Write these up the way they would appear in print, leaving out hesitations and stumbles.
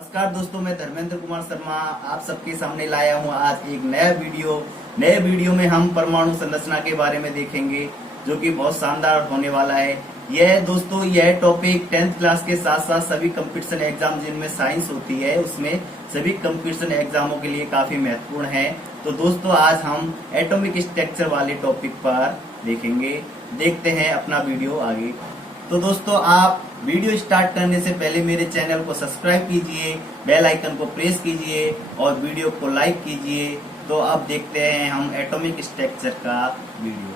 नमस्कार दोस्तों, मैं धर्मेंद्र कुमार शर्मा आप सबके सामने लाया हूँ आज एक नए वीडियो में हम परमाणु संरचना के बारे में देखेंगे जो कि बहुत शानदार होने वाला है। यह टॉपिक 10th क्लास के साथ साथ सभी कंपटीशन एग्जाम जिनमें साइंस होती है उसमें सभी कंपटीशन एग्जामों के लिए काफी महत्वपूर्ण है। तो दोस्तों आज हम एटॉमिक स्ट्रक्चर वाले टॉपिक पर देखेंगे। देखते हैं अपना वीडियो आगे। तो दोस्तों आप वीडियो स्टार्ट करने से पहले मेरे चैनल को सब्सक्राइब कीजिए, बेल आइकन को प्रेस कीजिए और वीडियो को लाइक कीजिए। तो अब देखते हैं हम एटॉमिक स्ट्रक्चर का वीडियो।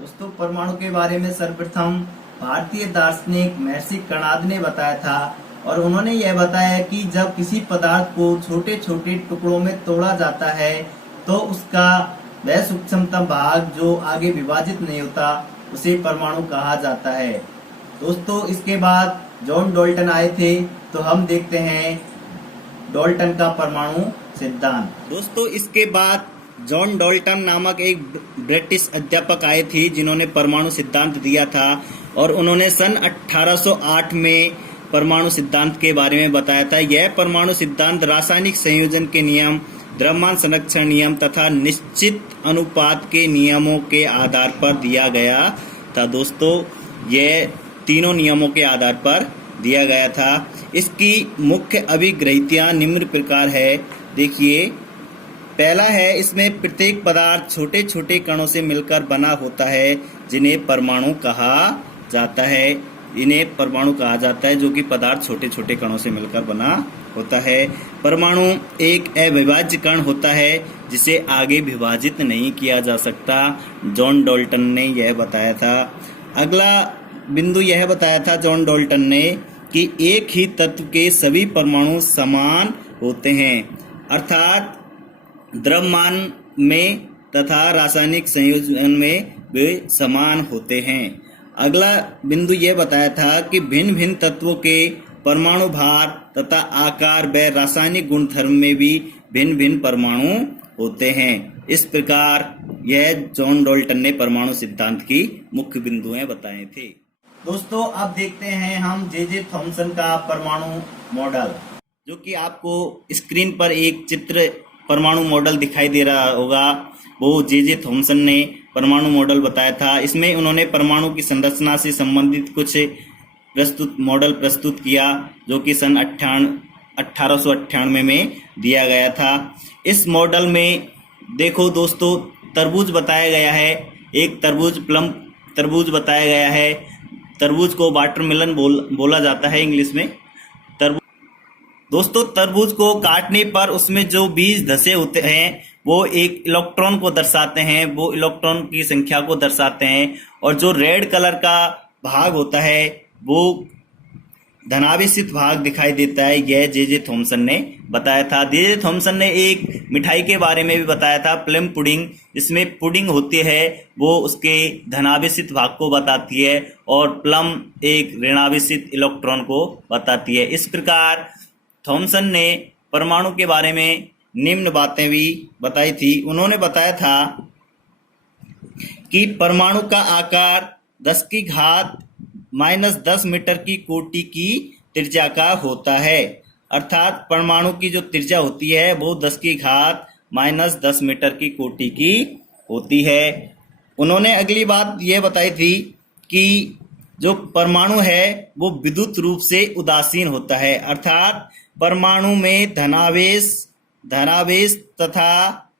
दोस्तों परमाणु के बारे में सर्वप्रथम भारतीय दार्शनिक महर्षि कणाद ने बताया था और उन्होंने यह बताया कि जब किसी पदार्थ को छोटे छोटे टुकड़ों में तोड़ा जाता है तो उसका वह सूक्ष्मतम भाग जो आगे विभाजित नहीं होता उसे परमाणु कहा जाता है। दोस्तों इसके बाद जॉन डाल्टन आए थे तो हम देखते हैं डाल्टन का परमाणु सिद्धांत। दोस्तों इसके बाद जॉन डाल्टन नामक एक ब्रिटिश अध्यापक आए थे जिन्होंने परमाणु सिद्धांत दिया था और उन्होंने सन 1808 में परमाणु सिद्धांत के बारे में बताया था। यह परमाणु सिद्धांत रासायनिक संयोजन के नियम, द्रव्यमान संरक्षण नियम तथा निश्चित अनुपात के नियमों के आधार पर दिया गया था। दोस्तों यह तीनों नियमों के आधार पर दिया गया था। इसकी मुख्य अभिग्रहितियां निम्न प्रकार है। देखिए, पहला है इसमें प्रत्येक पदार्थ छोटे छोटे कणों से मिलकर बना होता है जिन्हें परमाणु कहा जाता है। इन्हें परमाणु कहा जाता है जो कि पदार्थ छोटे छोटे कणों से मिलकर बना होता है। परमाणु एक अविभाज्य कण होता है जिसे आगे विभाजित नहीं किया जा सकता। जॉन डाल्टन ने यह बताया था। अगला बिंदु यह बताया था जॉन डाल्टन ने कि एक ही तत्व के सभी परमाणु समान होते हैं, अर्थात द्रव्यमान में तथा रासायनिक संयोजन में वे समान होते हैं। अगला बिंदु यह बताया था कि भिन्न भिन्न तत्वों के परमाणु भार तथा आकार व रासायनिक गुणधर्म में भी भिन्न भिन्न परमाणु होते हैं। इस प्रकार यह जॉन डाल्टन ने परमाणु सिद्धांत की मुख्य बिंदुएं बताए थे। दोस्तों अब देखते हैं हम जे थॉमसन का परमाणु मॉडल, जो कि आपको स्क्रीन पर एक चित्र परमाणु मॉडल दिखाई दे रहा होगा। वो जे थॉमसन ने परमाणु मॉडल बताया था। इसमें उन्होंने परमाणु की संरचना से संबंधित कुछ मॉडल प्रस्तुत किया जो कि सन 1898 में दिया गया था। इस मॉडल में देखो दोस्तों, तरबूज बताया गया है। एक प्लम तरबूज बताया गया है। तरबूज को वाटरमेलन बोला जाता है इंग्लिश में। दोस्तों तरबूज को काटने पर उसमें जो बीज धसे होते हैं वो एक इलेक्ट्रॉन को दर्शाते हैं, वो इलेक्ट्रॉन की संख्या को दर्शाते हैं। और जो रेड कलर का भाग होता है वो धनावेशित भाग दिखाई देता है। यह जे थॉमसन ने बताया था। जे थॉमसन ने एक मिठाई के बारे में भी बताया था, प्लम पुडिंग, जिसमें पुडिंग होती है वो उसके धनावेशित भाग को बताती है और प्लम एक ऋणावेशित इलेक्ट्रॉन को बताती है। इस प्रकार थॉमसन ने परमाणु के बारे में निम्न बातें भी बताई थी। उन्होंने बताया था कि परमाणु का आकार 10⁻⁻10 मीटर की कोटि की त्रिज्या का होता है, अर्थात परमाणु की जो त्रिज्या होती है वो 10⁻⁻10 मीटर की कोटि की होती है। उन्होंने अगली बात यह बताई थी कि जो परमाणु है वो विद्युत रूप से उदासीन होता है, अर्थात परमाणु में धनावेश तथा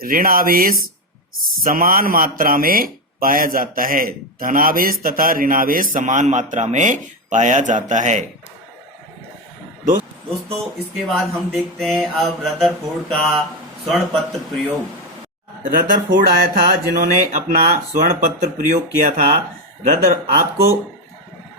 ऋणावेश समान मात्रा में पाया जाता है। धनावेश तथा ऋणावेश समान मात्रा में पाया जाता है। दोस्तों इसके बाद हम देखते हैं अब रदरफोर्ड का स्वर्ण पत्र प्रयोग। रदरफोर्ड आया था जिन्होंने अपना स्वर्ण पत्र प्रयोग किया था। आपको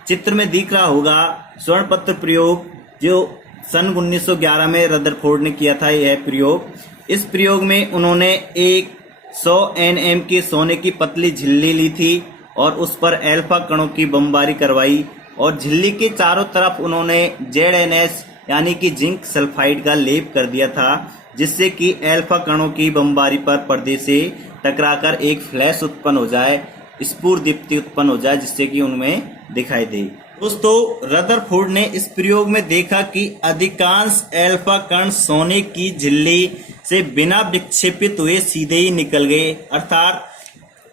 चित्र में दिख रहा होगा स्वर्ण पत्र प्रयोग जो सन 1911 में रदरफोर्ड ने किया था। यह प्रयोग, इस प्रयोग में उन्होंने एक 100 nm की सोने की पतली झिल्ली ली थी और उस पर अल्फा कणों की बमबारी करवाई और झिल्ली के चारों तरफ उन्होंने ZnS यानी कि जिंक सल्फाइड का लेप कर दिया था, जिससे कि अल्फा कणों की बमबारी पर पर्दे से टकराकर एक फ्लैश उत्पन्न हो जाए, स्फुर दीप्ति उत्पन्न हो जाए, जिससे कि उनमें दिखाई दे। दोस्तों रदरफोर्ड ने इस प्रयोग में देखा कि अधिकांश एल्फा कण सोने की झिल्ली से बिना विक्षेपित हुए सीधे ही निकल गए। अर्थात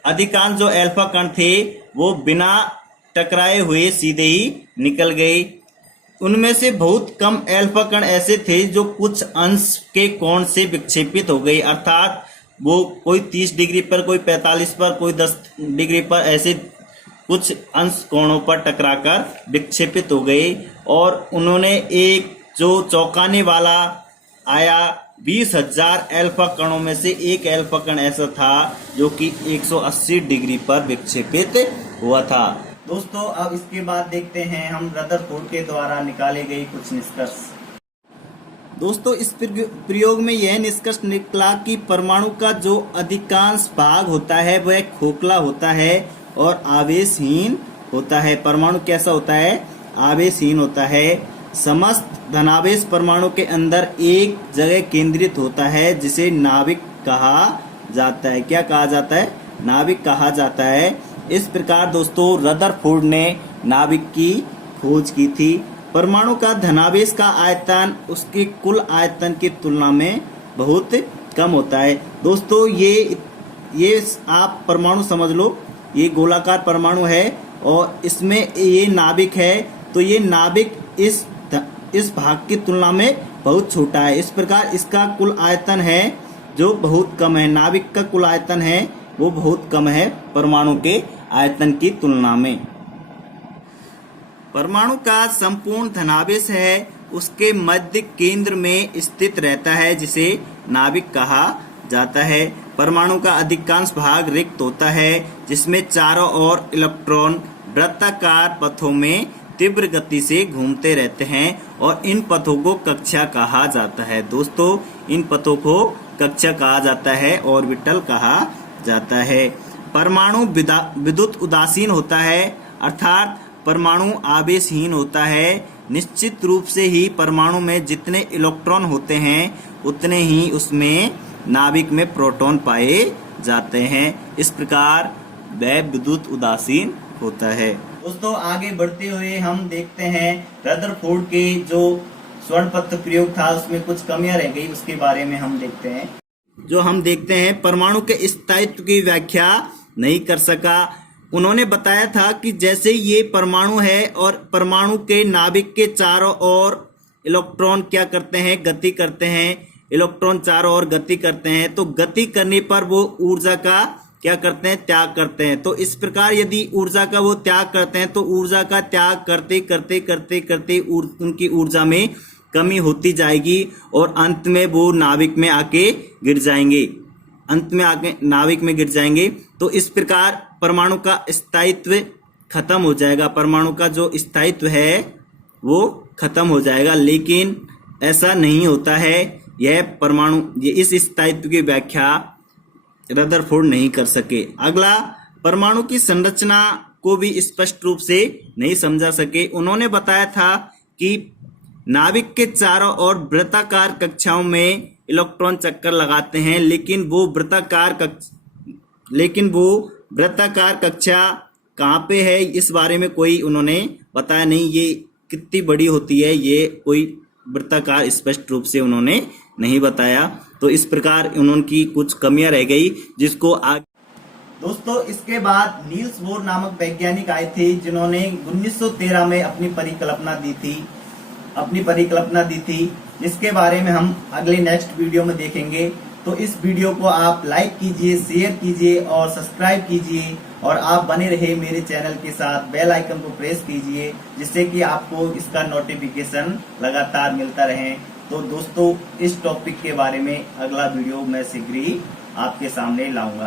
अधिकांश जो एल्फा कण थे वो बिना टकराए हुए सीधे ही निकल गए। उनमें से बहुत कम एल्फा कण ऐसे थे जो कुछ अंश के कोण से विक्षेपित हो गए। अर्थात वो कोई 30 डिग्री पर, कोई 45 पर, कोई 10 डिग्री पर, ऐसे कुछ अंश कोणों पर टकराकर विक्षेपित हो गए। और उन्होंने एक जो चौंकाने वाला आया, 20,000 एल्फा कणों में से एक एल्फा कण ऐसा था जो कि 180 डिग्री पर विक्षेपित हुआ था। दोस्तों अब इसके बाद देखते हैं हम रदरफोर्ड के द्वारा निकाले गए कुछ निष्कर्ष। दोस्तों इस प्रयोग में यह निष्कर्ष निकला कि परमाणु का जो अधिकांश भाग होता है वह खोखला होता है और आवेशहीन होता है। परमाणु कैसा होता है? आवेशहीन होता है। समस्त धनावेश परमाणु के अंदर एक जगह केंद्रित होता है जिसे नाभिक कहा जाता है। क्या कहा जाता है? नाभिक कहा जाता है। इस प्रकार दोस्तों रदरफोर्ड ने नाभिक की खोज की थी। परमाणु का धनावेश का आयतन उसके कुल आयतन की तुलना में बहुत कम होता है। दोस्तों ये आप परमाणु समझ लो, ये गोलाकार परमाणु है और इसमें ये नाभिक है, तो ये नाभिक इस भाग की तुलना में बहुत छोटा है। इस प्रकार इसका कुल आयतन है जो बहुत कम है। नाभिक का कुल आयतन है वो बहुत कम है परमाणु के आयतन की तुलना में। परमाणु का संपूर्ण धनावेश है उसके मध्य केंद्र में स्थित रहता है जिसे नाभिक कहा जाता है। परमाणु का अधिकांश भाग रिक्त होता है जिसमें चारों ओर इलेक्ट्रॉन वृत्ताकार पथों में तीव्र गति से घूमते रहते हैं और इन पथों को कक्षा कहा जाता है। दोस्तों इन पथों को कक्षा कहा जाता है, ऑर्बिटल कहा जाता है। परमाणु विद्युत उदासीन होता है अर्थात परमाणु आवेशहीन होता है। निश्चित रूप से ही परमाणु में जितने इलेक्ट्रॉन होते हैं उतने ही उसमें नाभिक में प्रोटॉन पाए जाते हैं। इस प्रकार वह विद्युत उदासीन होता है। दोस्तों आगे बढ़ते हुए हम देखते हैं रदरफोर्ड के जो स्वर्ण पत्र प्रयोग था उसमें कुछ कमियां रह गई, उसके बारे में हम देखते हैं। जो हम देखते हैं परमाणु के स्थायित्व की व्याख्या नहीं कर सका। उन्होंने बताया था कि जैसे ये परमाणु है और परमाणु के नाभिक के चारों ओर इलेक्ट्रॉन क्या करते हैं? गति करते हैं। इलेक्ट्रॉन चारों ओर गति करते हैं तो गति करने पर वो ऊर्जा का क्या करते हैं? त्याग करते हैं। तो इस प्रकार यदि ऊर्जा का वो त्याग करते हैं तो ऊर्जा का त्याग करते करते करते करते उनकी ऊर्जा में कमी होती जाएगी और अंत में वो नाभिक में आके गिर जाएंगे। अंत में आके नाभिक में गिर जाएंगे। तो इस प्रकार परमाणु का स्थायित्व खत्म हो जाएगा। परमाणु का जो स्थायित्व है वो खत्म हो जाएगा, लेकिन ऐसा नहीं होता है। यह परमाणु इस स्थायित्व की व्याख्या रदरफोर्ड नहीं कर सके। अगला, परमाणु की संरचना को भी स्पष्ट रूप से नहीं समझा सके। उन्होंने बताया था कि नाभिक के चारों ओर वृत्ताकार कक्षाओं में इलेक्ट्रॉन चक्कर लगाते हैं, लेकिन वो वृत्ताकार कक्षा कहाँ पे है इस बारे में कोई उन्होंने बताया नहीं। ये कितनी बड़ी होती है ये कोई वृत्ताकार स्पष्ट रूप से उन्होंने नहीं बताया। तो इस प्रकार उनकी कुछ कमियां रह गई जिसको दोस्तों इसके बाद नील्स बोर नामक वैज्ञानिक आए थे जिन्होंने 1913 में अपनी परिकल्पना दी थी, जिसके बारे में हम अगले नेक्स्ट वीडियो में देखेंगे। तो इस वीडियो को आप लाइक कीजिए, शेयर कीजिए और सब्सक्राइब कीजिए और आप बने रहे मेरे चैनल के साथ। बेल आइकन को प्रेस कीजिए जिससे कि आपको इसका नोटिफिकेशन लगातार मिलता रहे। तो दोस्तों इस टॉपिक के बारे में अगला वीडियो मैं शीघ्र ही आपके सामने लाऊंगा।